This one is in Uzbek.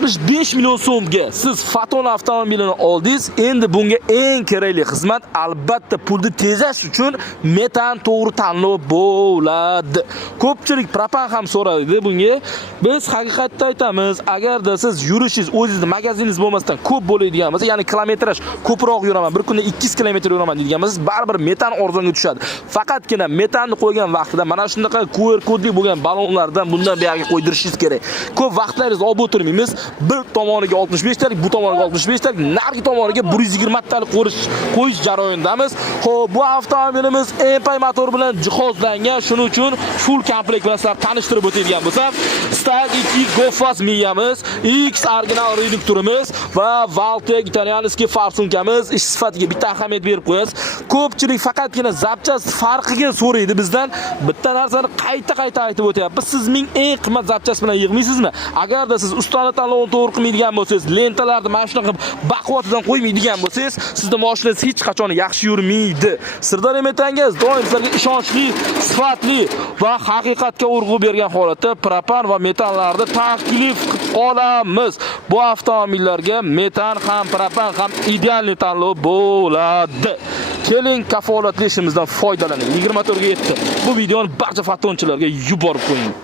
65 million so'mga siz Faton avtomobilini oldingiz. Endi bunga eng kerakli xizmat albatta pulni tejash uchun metan to'g'ri tanlov bo'ladi. Ko'pchilik propan ham so'raydi bunga. Biz haqiqatda aytamiz, agarda siz yurishingiz, o'zingizning magaziningiz bo'lmasdan ko'p bo'ladigan bo'lsa, ya'ni kilometraj ko'proq yuraman, bir kunda 200 kilometr yuraman degan bo'lsangiz, baribir metan arzonga tushadi. Faqatgina metanni qo'ygan vaqtida mana shunaqa QR kodli bo'lgan ballonlardan bundan buyog'iga qo'ydirishingiz kerak. Ko'p vaqtlaringizni olib o'tirmaymiz. Bir tomoniga 65 talik, bu tomoniga 65 talik, narigi tomoniga 120 talik qo'yish jarayonidamiz. Xo'p, bu avtomobilimiz Empay motor bilan jihozlangan. Shuning uchun full komplekt bilan sizlar tanishtirib o'tadigan bo'lsam, Stag 2 Gofas miyamiz, X original reduktorimiz va Valtec italyanskiy farsumkamiz ish sifatiga bitta ahamiyat berib qo'yasiz. Ko'pchilik faqatgina zapchast farqiga so'raydi bizdan. Bitta narsani qayta aytib o'tyapmiz. Siz ming eng qimmat zapchast bilan yig'maysizmi? Agarda siz ustani tanlovini to'g'ri qilmaydigan bo'lsangiz, lentalarni mana shunaqa baquvvatidan qo'ymaydigan bo'lsangiz, sizning mashinangiz hech qachon yaxshi yurmaydi. Sirdaryo metangiz doim sizlarga ishonchli, sifatli va haqiqatga urg'u bergan holatda propan va metanlarni taklif qilib qolamiz. Bu avtomobillarga metan ham, propan ham ideal tanlov bo'ladi. Keling, kafolatli ishimizdan foydalaning. 24 ga yetdi. Bu videoni barcha fatonchilarga yuborib qo'ying.